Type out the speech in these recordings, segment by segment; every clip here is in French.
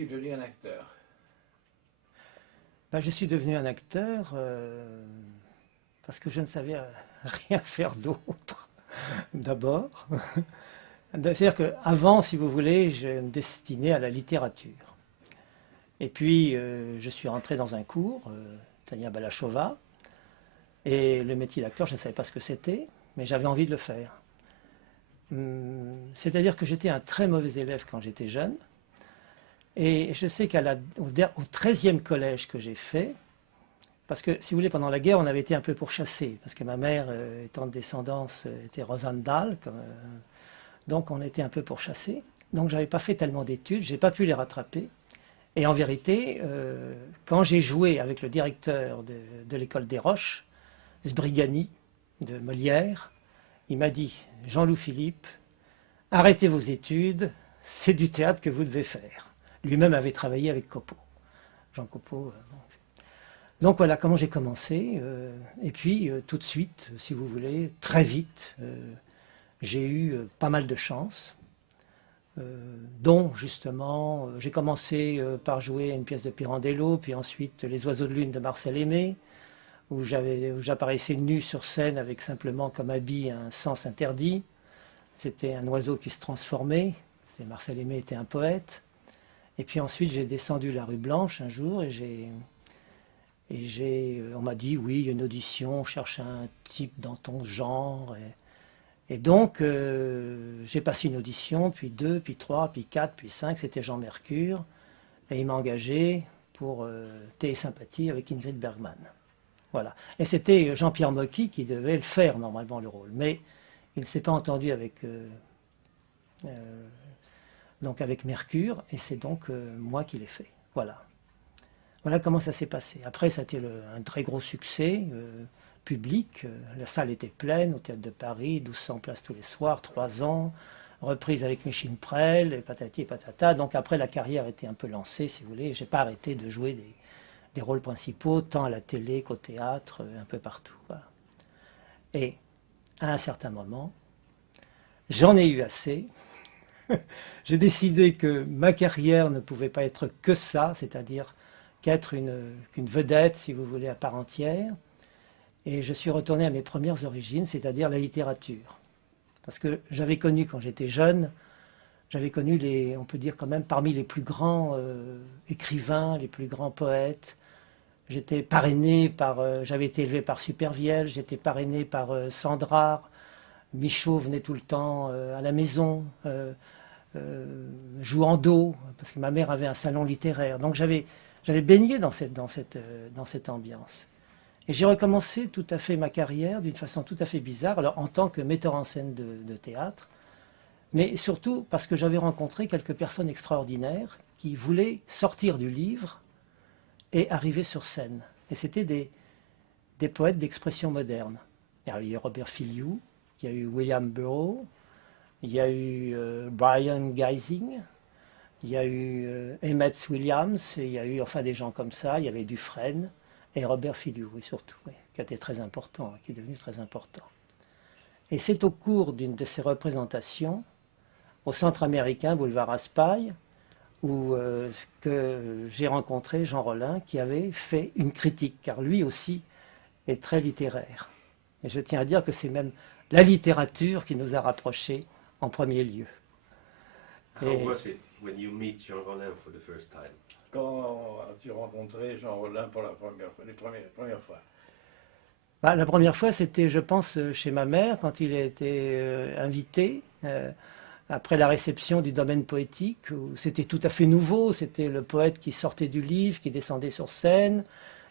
es-tu devenu un acteur? Ben, je suis devenu un acteur parce que je ne savais rien faire d'autre, d'abord. C'est-à-dire qu'avant, si vous voulez, je me destinais à la littérature. Et puis, je suis rentré dans un cours, Tania Balachova, et le métier d'acteur, je ne savais pas ce que c'était, mais j'avais envie de le faire. C'est-à-dire que j'étais un très mauvais élève quand j'étais jeune, et je sais au 13e collège que j'ai fait, parce que, si vous voulez, pendant la guerre, on avait été un peu pourchassés, parce que ma mère, étant de descendance, était Rosendahl, donc on était un peu pourchassés. Donc je n'avais pas fait tellement d'études, je n'ai pas pu les rattraper. Et en vérité, quand j'ai joué avec le directeur de l'école des Roches, Sbrigani, de Molière, il m'a dit, Jean-Loup Philippe, arrêtez vos études, c'est du théâtre que vous devez faire. Lui-même avait travaillé avec Copeau, Jean Copeau. Donc voilà comment j'ai commencé. Et puis tout de suite, si vous voulez, très vite, j'ai eu pas mal de chance. Dont justement, j'ai commencé par jouer une pièce de Pirandello, puis ensuite Les Oiseaux de Lune de Marcel Aimé, où j'apparaissais nu sur scène avec simplement comme habit un sens interdit. C'était un oiseau qui se transformait. Marcel Aimé était un poète. Et puis ensuite, j'ai descendu la rue Blanche un jour on m'a dit, oui, il y a une audition, on cherche un type dans ton genre. Et donc, j'ai passé une audition, puis deux, puis trois, puis quatre, puis cinq, c'était Jean Mercure. Et il m'a engagé pour Thé et Sympathie avec Ingrid Bergman. Voilà. Et c'était Jean-Pierre Mocky qui devait le faire normalement le rôle. Mais il ne s'est pas entendu euh, donc avec Mercure, et c'est donc moi qui l'ai fait. Voilà. Voilà comment ça s'est passé. Après, ça a été un très gros succès public. La salle était pleine au Théâtre de Paris, 1200 places tous les soirs, 3 ans. Reprise avec Micheline Prel, et patati et patata. Donc après, la carrière était un peu lancée, si vous voulez. Je n'ai pas arrêté de jouer des rôles principaux, tant à la télé qu'au théâtre, un peu partout. Voilà. Et à un certain moment, j'en ai eu assez. J'ai décidé que ma carrière ne pouvait pas être que ça, c'est-à-dire qu'être qu'une vedette, si vous voulez, à part entière. Et je suis retourné à mes premières origines, c'est-à-dire la littérature. Parce que j'avais connu, quand j'étais jeune, j'avais connu, on peut dire quand même, parmi les plus grands écrivains, les plus grands poètes. J'étais parrainé j'avais été élevé par Supervielle, j'étais parrainé par Sandrard. Michaud venait tout le temps à la maison, jouant d'eau, parce que ma mère avait un salon littéraire. Donc j'avais baigné dans cette ambiance. Et j'ai recommencé tout à fait ma carrière d'une façon tout à fait bizarre, alors en tant que metteur en scène de théâtre, mais surtout parce que j'avais rencontré quelques personnes extraordinaires qui voulaient sortir du livre et arriver sur scène. Et c'était des poètes d'expression moderne. Alors, il y a eu Robert Filiou, il y a eu William Burroughs, il y a eu Brian Geising, il y a eu Emmett Williams, et il y a eu enfin des gens comme ça, il y avait Dufresne et Robert Filiou, et surtout, oui, qui a été très important, qui est devenu très important. Et c'est au cours d'une de ces représentations, au Centre américain, boulevard Raspail, où que j'ai rencontré Jean Rollin, qui avait fait une critique, car lui aussi est très littéraire. Et je tiens à dire que c'est même la littérature qui nous a rapprochés en premier lieu. How Et was it when you meet Jean Rollin for the first time? Quand as-tu rencontré Jean Rollin pour la première fois, les premières fois? bah, la première fois, c'était, je pense, chez ma mère, quand il a été invité, après la réception du domaine poétique, où c'était tout à fait nouveau. C'était le poète qui sortait du livre, qui descendait sur scène,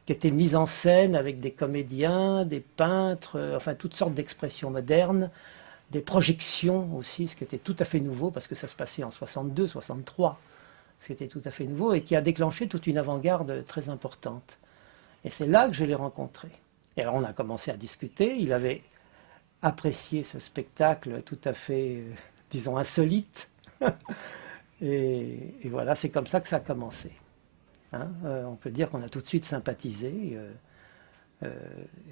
qui était mis en scène avec des comédiens, des peintres, enfin toutes sortes d'expressions modernes, des projections aussi, ce qui était tout à fait nouveau, parce que ça se passait en 62, 63. C'était tout à fait nouveau et qui a déclenché toute une avant-garde très importante. Et c'est là que je l'ai rencontré. Et alors on a commencé à discuter. Il avait apprécié ce spectacle tout à fait, disons, insolite. Et voilà, c'est comme ça que ça a commencé. Hein, on peut dire qu'on a tout de suite sympathisé.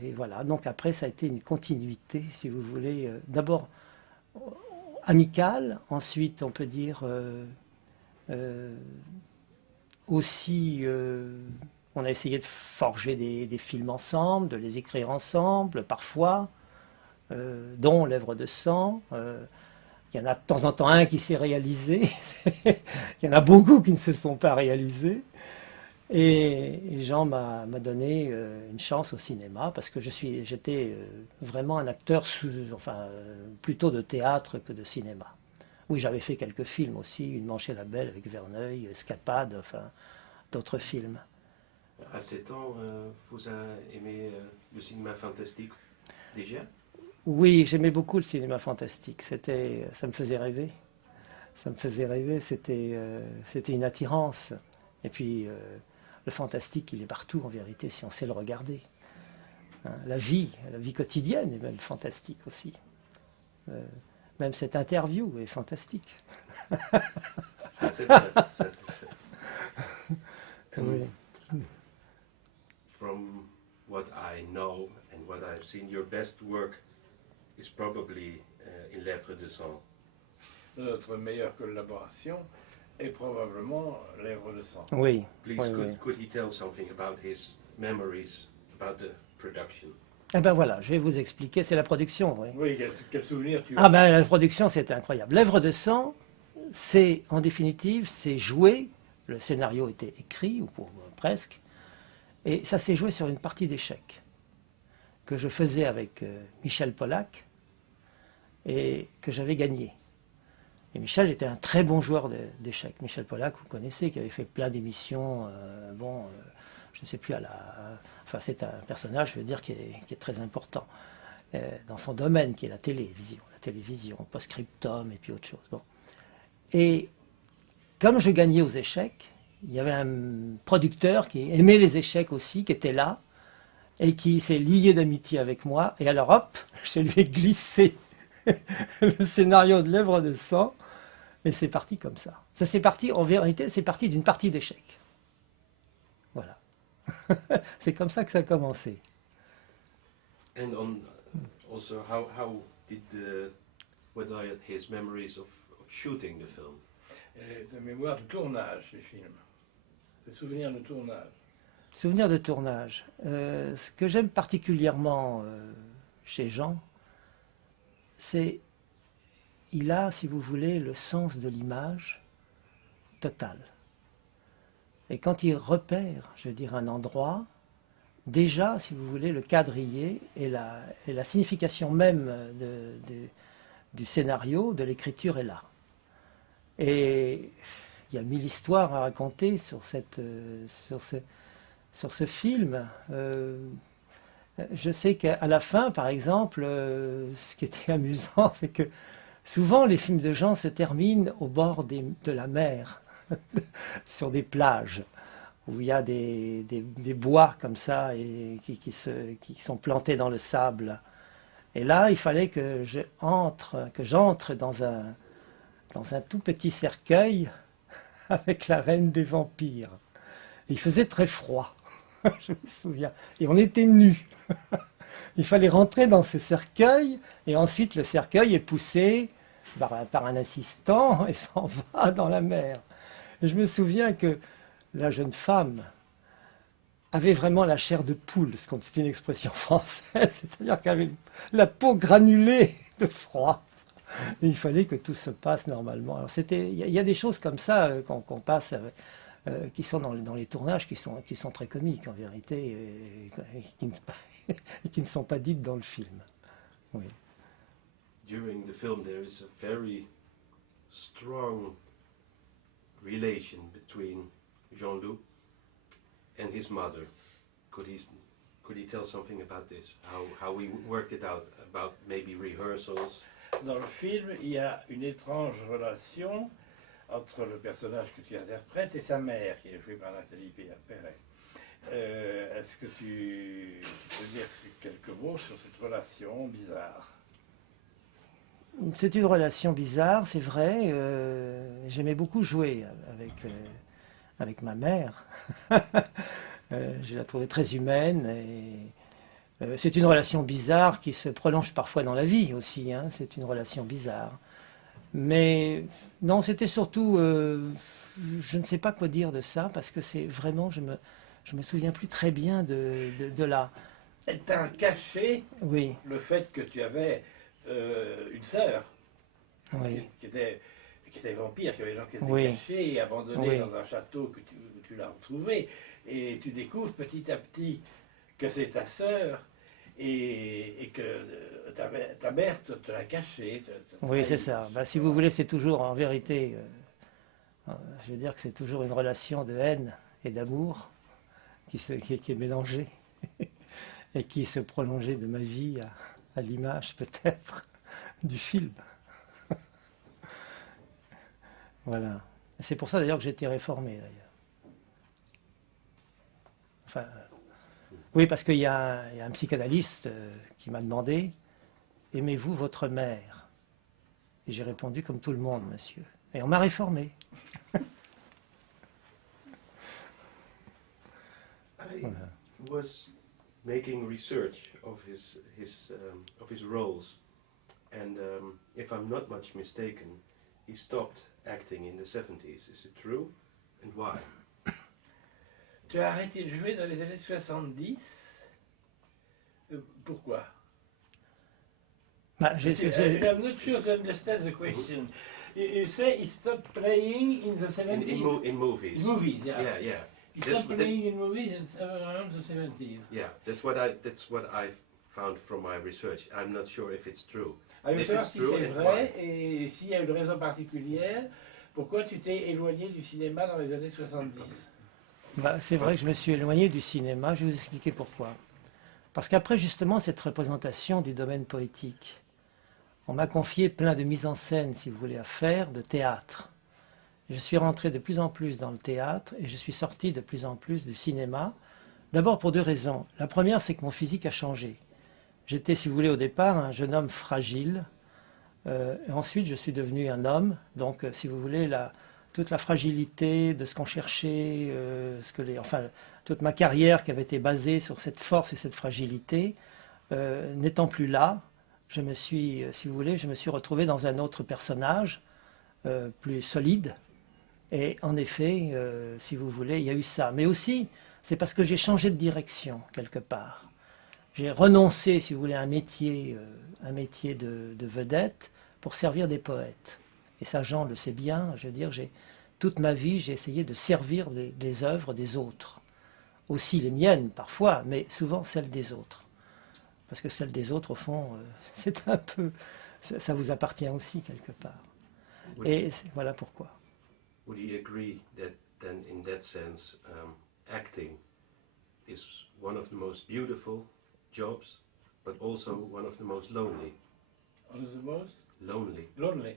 Et voilà, donc après, ça a été une continuité, si vous voulez. D'abord amicale, ensuite, on peut dire, euh, aussi, on a essayé de forger des films ensemble, de les écrire ensemble, parfois, dont Lèvres de sang. Il y en a de temps en temps un qui s'est réalisé. Il y en a beaucoup qui ne se sont pas réalisés. Et Jean m'a donné une chance au cinéma parce que j'étais vraiment un acteur plutôt de théâtre que de cinéma. Oui, j'avais fait quelques films aussi, Une manche et la belle avec Verneuil, Escapade, enfin d'autres films. À 7 ans, vous avez aimé le cinéma fantastique déjà? Oui, j'aimais beaucoup le cinéma fantastique. Ça me faisait rêver. Ça me faisait rêver. C'était une attirance. Et puis le fantastique, il est partout en vérité, si on sait le regarder. Hein, la vie quotidienne est même fantastique aussi. Même cette interview est fantastique. Ça, c'est vrai, ça, c'est vrai. Oui. From what I know and what I've seen, your best work is probably in Lèvres de sang. Notre meilleure collaboration est probablement Lèvres de sang. Oui. Please, Oui, could he tell something about his memories about the production? Eh ben voilà, je vais vous expliquer. C'est la production, oui. Oui, quel souvenir tu as? Ah ben la production, c'était incroyable. Lèvres de sang, c'est en définitive, c'est joué. Le scénario était écrit, ou presque, et ça s'est joué sur une partie d'échecs que je faisais avec Michel Pollack et que j'avais gagné. Et Michel était un très bon joueur d'échecs. Michel Pollack, vous connaissez, qui avait fait plein d'émissions. Je ne sais plus enfin, c'est un personnage, je veux dire, qui est très important dans son domaine, qui est la télévision, post-scriptum et puis autre chose. Bon. Et comme je gagnais aux échecs, il y avait un producteur qui aimait les échecs aussi, qui était là, et qui s'est lié d'amitié avec moi. Et alors, hop, je lui ai glissé le scénario de Lèvres de sang, et c'est parti comme ça. Ça c'est parti, en vérité, c'est parti d'une partie d'échecs. Voilà. C'est comme ça que ça a commencé. And also, what are his memories of shooting the film? De mémoire de tournage des films. Des souvenirs de tournage. Souvenir de tournage. Ce que j'aime particulièrement chez Jean, c'est il a, si vous voulez, le sens de l'image total. Et quand il repère, je veux dire, un endroit, déjà, si vous voulez, le quadrillé et la signification même du scénario, de l'écriture est là. Et il y a 1000 histoires à raconter sur ce film. Je sais qu'à la fin, par exemple, ce qui était amusant, c'est que souvent les films de Jean se terminent au bord de la mer, sur des plages, où il y a des bois comme ça et qui sont plantés dans le sable. Et là, il fallait que j'entre dans un tout petit cercueil avec la reine des vampires. Il faisait très froid, je me souviens, et on était nus. Il fallait rentrer dans ce cercueil, et ensuite le cercueil est poussé par un assistant et s'en va dans la mer. Et je me souviens que la jeune femme avait vraiment la chair de poule, c'est une expression française, c'est-à-dire qu'elle avait la peau granulée de froid. Et il fallait que tout se passe normalement. Alors il y a des choses comme ça qu'on passe, qui sont dans les tournages, qui sont très comiques en vérité, et qui ne sont pas dites dans le film. Oui. During the film, there is a very strong relation between Jean-Luc and his mother. Could he tell something about this? How we worked it out, about maybe rehearsals? Dans le film, il y a une étrange relation entre le personnage que tu interprètes et sa mère, qui est jouée par Nathalie Perret. Est-ce que tu peux dire quelques mots sur cette relation bizarre? C'est une relation bizarre, c'est vrai. J'aimais beaucoup jouer avec ma mère. Je la trouvais très humaine. Et c'est une relation bizarre qui se prolonge parfois dans la vie aussi. Hein, c'est une relation bizarre. Mais non, c'était surtout, je ne sais pas quoi dire de ça, parce que c'est vraiment, je me souviens plus très bien de la... Elle t'a caché Oui, le fait que tu avais une sœur qui, oui, qui était vampire, qu'il y avait des gens qui étaient oui, cachés et abandonnés oui, dans un château que où tu l'as retrouvé. Et tu découvres petit à petit que c'est ta sœur et que ta mère te l'a caché. oui, c'est ça. Bah, si vous voulez, c'est toujours en vérité, je veux dire que c'est toujours une relation de haine et d'amour qui est mélangée et qui se prolongeait de ma vie à l'image peut-être du film. Voilà. C'est pour ça d'ailleurs que j'ai été réformé d'ailleurs. Enfin, oui, parce qu'il y a un psychanalyste qui m'a demandé, aimez-vous votre mère? Et j'ai répondu comme tout le monde, monsieur. Et on m'a réformé. I Voilà. was making research of his roles, and if I'm not much mistaken, he stopped acting in the 70s. Is it true? And why? Tu as arrêté de jouer dans les années 70. Pourquoi? Bah, I'm not sure to understand the question. You say he stopped playing in the 70s? In movies. Movies, yeah. Yeah, yeah. He That's stopped what playing in movies around the 70s. Yeah, that's what I found from my research. I'm not sure if it's true. Alors, je veux If savoir it's si true c'est and vrai et s'il y a une raison particulière, pourquoi tu t'es éloigné du cinéma dans les années 70? bah, c'est vrai que je me suis éloigné du cinéma. Je vais vous expliquer pourquoi. Parce qu'après justement cette représentation du domaine poétique, on m'a confié plein de mises en scène, si vous voulez, à faire, de théâtre. Je suis rentré de plus en plus dans le théâtre et je suis sorti de plus en plus du cinéma. D'abord pour deux raisons. La première, c'est que mon physique a changé. J'étais, si vous voulez, au départ, un jeune homme fragile. Et ensuite, je suis devenu un homme. Donc, si vous voulez, toute la fragilité de ce qu'on cherchait, enfin, toute ma carrière qui avait été basée sur cette force et cette fragilité, n'étant plus là, je me suis, si vous voulez, je me suis retrouvé dans un autre personnage, plus solide. Et en effet, si vous voulez, il y a eu ça. Mais aussi, c'est parce que j'ai changé de direction, quelque part. J'ai renoncé, si vous voulez, à un métier de vedette pour servir des poètes. Et ça, Jean le sait bien. Je veux dire, toute ma vie, j'ai essayé de servir les œuvres des autres. Aussi les miennes, parfois, mais souvent celles des autres. Parce que celles des autres, au fond, c'est un peu... Ça vous appartient aussi, quelque part. Et voilà pourquoi. Would he agree that then, in that sense, acting is one of the most beautiful jobs, but also one of the most lonely? On the most Lonely. lonely.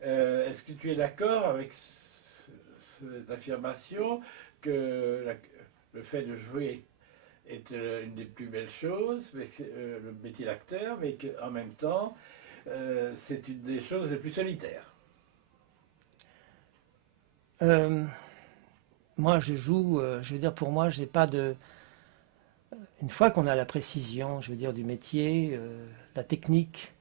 Est-ce que tu es d'accord avec cette affirmation que le fait de jouer est une des plus belles choses, le métier d'acteur, mais qu'en même temps, c'est une des choses les plus solitaires? Moi, je joue, je veux dire, pour moi, j'ai pas de... Une fois qu'on a la précision, je veux dire, du métier, la technique,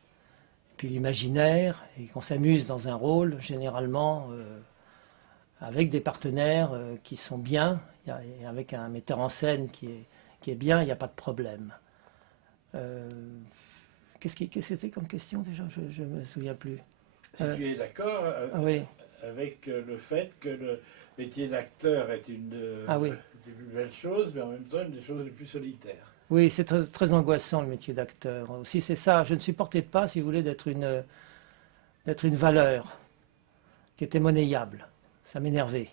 puis l'imaginaire, et qu'on s'amuse dans un rôle, généralement, avec des partenaires qui sont bien, et avec un metteur en scène qui est bien, il n'y a pas de problème. Qu'est-ce que c'était comme question déjà? Je ne me souviens plus. Si tu es d'accord Oui. avec le fait que le métier d'acteur est une des plus belles choses, mais en même temps une des choses les plus solitaires. Oui, c'est très, très angoissant le métier d'acteur. Aussi, c'est ça. Je ne supportais pas, si vous voulez, d'être une valeur qui était monnayable. Ça m'énervait.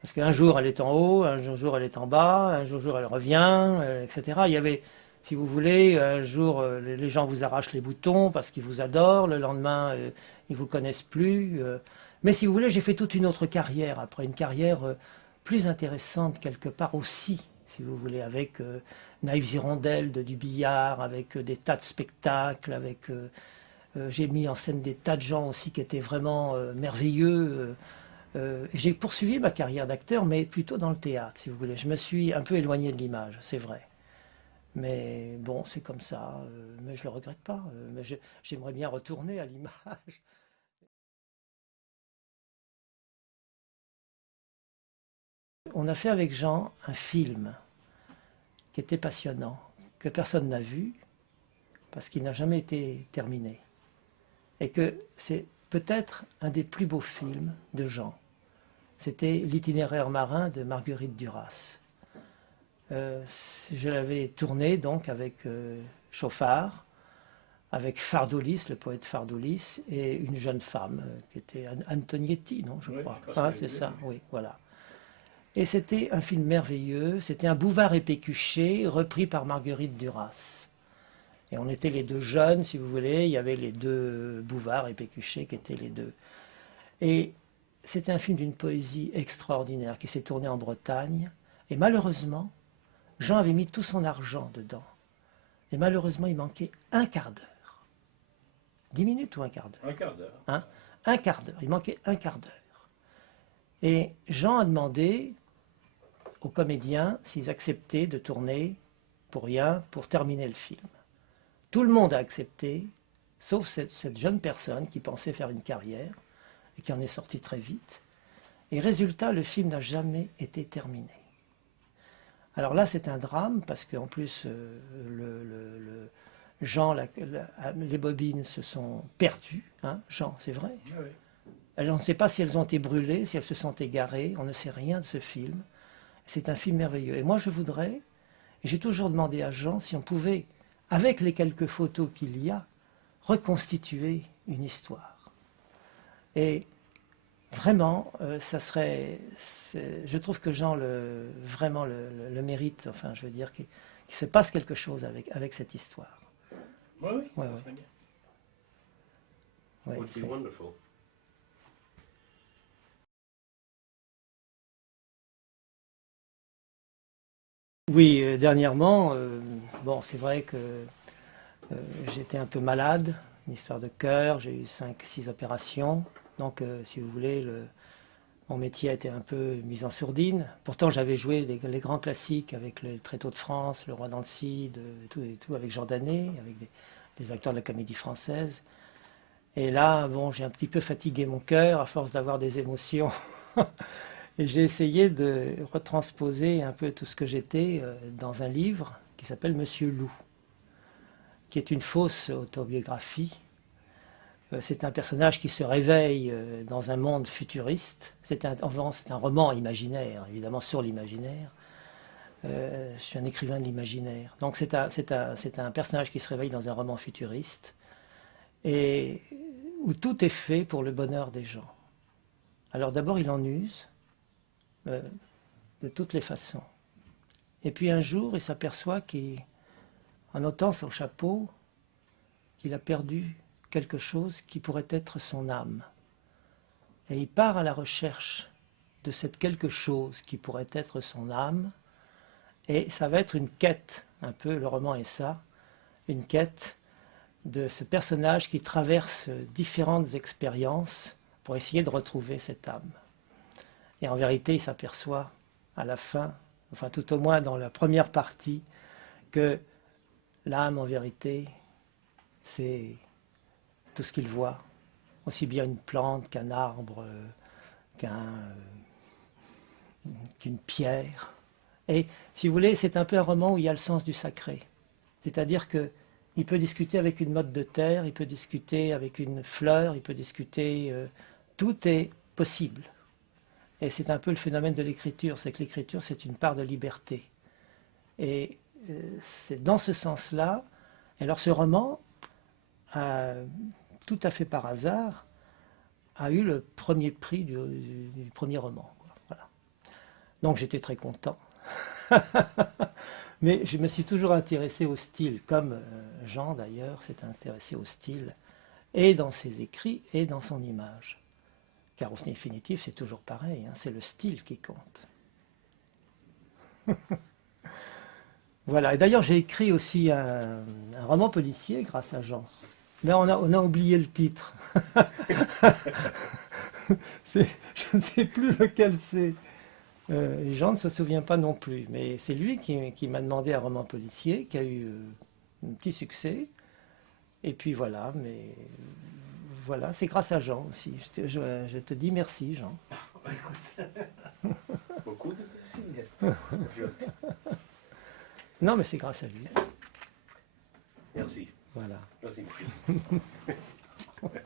Parce qu'un jour, elle est en haut, un jour, elle est en bas, un jour, elle revient, etc. Il y avait, si vous voulez, un jour, les gens vous arrachent les boutons parce qu'ils vous adorent. Le lendemain, ils ne vous connaissent plus. Mais si vous voulez, j'ai fait toute une autre carrière après, une carrière plus intéressante quelque part aussi, si vous voulez, avec Naïves Hirondelles, du billard, avec des tas de spectacles, j'ai mis en scène des tas de gens aussi qui étaient vraiment merveilleux. J'ai poursuivi ma carrière d'acteur, mais plutôt dans le théâtre, si vous voulez. Je me suis un peu éloigné de l'image, c'est vrai. Mais bon, c'est comme ça, mais je ne le regrette pas. Mais j'aimerais bien retourner à l'image. on a fait avec Jean un film qui était passionnant, que personne n'a vu, parce qu'il n'a jamais été terminé. Et que c'est peut-être un des plus beaux films de Jean. C'était L'itinéraire marin de Marguerite Duras. Je l'avais tourné donc avec Chauffard, avec Fardoulis, le poète Fardoulis, et une jeune femme qui était Antonietti, non, je crois. Ah, c'est ça, oui, voilà. Et c'était un film merveilleux, c'était un Bouvard et Pécuchet repris par Marguerite Duras. Et on était les deux jeunes, si vous voulez, il y avait les deux Bouvard et Pécuchet qui étaient les deux. Et c'était un film d'une poésie extraordinaire qui s'est tourné en Bretagne. Et malheureusement, Jean avait mis tout son argent dedans. Et malheureusement, il manquait un quart d'heure. 10 minutes ou un quart d'heure? Un quart d'heure. Hein? Un quart d'heure. Il manquait un quart d'heure. Et Jean a demandé aux comédiens s'ils acceptaient de tourner pour rien, pour terminer le film. Tout le monde a accepté, sauf cette jeune personne qui pensait faire une carrière et qui en est sortie très vite. Et résultat, le film n'a jamais été terminé. Alors là, c'est un drame, parce qu'en plus, Jean, les bobines se sont perdues. Hein, Jean, c'est vrai. Oui. On ne sait pas si elles ont été brûlées, si elles se sont égarées. On ne sait rien de ce film. C'est un film merveilleux. Et moi, je voudrais, et j'ai toujours demandé à Jean si on pouvait, avec les quelques photos qu'il y a, reconstituer une histoire. Et vraiment, ça serait... Je trouve que Jean vraiment le mérite, enfin, je veux dire, qu'il se passe quelque chose avec cette histoire. Oui, oui, Ouais, ça ouais. serait bien. Ouais, Would be wonderful. oui, dernièrement, bon, c'est vrai que j'étais un peu malade, une histoire de cœur, j'ai eu 5-6 opérations. Donc, si vous voulez, mon métier a été un peu mis en sourdine. Pourtant, j'avais joué les grands classiques avec le Tréteau de France, Le Roi dans le Cid, et tout, avec Jordané, avec des acteurs de la Comédie Française. Et là, bon, j'ai un petit peu fatigué mon cœur à force d'avoir des émotions. Et j'ai essayé de retransposer un peu tout ce que j'étais dans un livre qui s'appelle Monsieur Loup, qui est une fausse autobiographie. C'est un personnage qui se réveille dans un monde futuriste. C'est un roman imaginaire, évidemment sur l'imaginaire. Je suis un écrivain de l'imaginaire. Donc c'est un personnage qui se réveille dans un roman futuriste et où tout est fait pour le bonheur des gens. Alors d'abord, il en use de toutes les façons. Et puis un jour, il s'aperçoit qu'en ôtant son chapeau, qu'il a perdu quelque chose qui pourrait être son âme. Et il part à la recherche de cette quelque chose qui pourrait être son âme, et ça va être une quête, un peu, le roman est ça, une quête de ce personnage qui traverse différentes expériences pour essayer de retrouver cette âme. Et en vérité, il s'aperçoit à la fin, enfin tout au moins dans la première partie, que l'âme, en vérité, c'est tout ce qu'il voit, aussi bien une plante qu'un arbre, qu'une pierre. Et si vous voulez, c'est un peu un roman où il y a le sens du sacré. C'est-à-dire qu'il peut discuter avec une motte de terre, il peut discuter avec une fleur, il peut discuter... tout est possible. Et c'est un peu le phénomène de l'écriture, c'est que l'écriture, c'est une part de liberté. Et c'est dans ce sens-là. Alors ce roman, tout à fait par hasard, a eu le premier prix du premier roman. Quoi. Voilà. Donc j'étais très content. Mais je me suis toujours intéressé au style, comme Jean d'ailleurs s'est intéressé au style, et dans ses écrits, et dans son image. Car au définitif, c'est toujours pareil, hein, c'est le style qui compte. Voilà, et d'ailleurs j'ai écrit aussi un roman policier grâce à Jean. Mais on a oublié le titre. Je ne sais plus lequel c'est. Jean ne se souvient pas non plus. Mais c'est lui qui m'a demandé un roman policier, qui a eu un petit succès. Et puis voilà, mais voilà, c'est grâce à Jean aussi. Je te dis merci, Jean. Beaucoup de Non, mais c'est grâce à lui. Merci. Voilà. Merci, monsieur.